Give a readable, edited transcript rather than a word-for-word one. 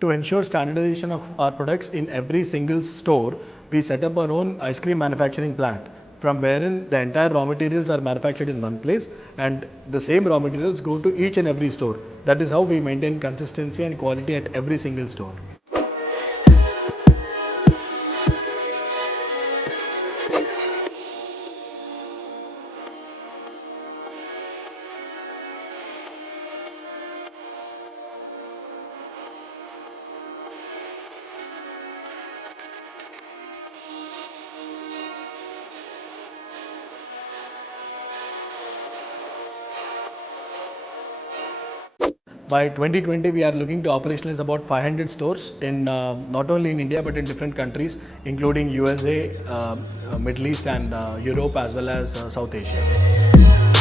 To ensure standardization of our products in every single store, we set up our own ice cream manufacturing plant from wherein the entire raw materials are manufactured in one place and the same raw materials go to each and every store. That is how we maintain consistency and quality at every single store. By 2020, we are looking to operationalize about 500 stores in not only in India but in different countries, including USA, Middle East, and Europe as well as South Asia.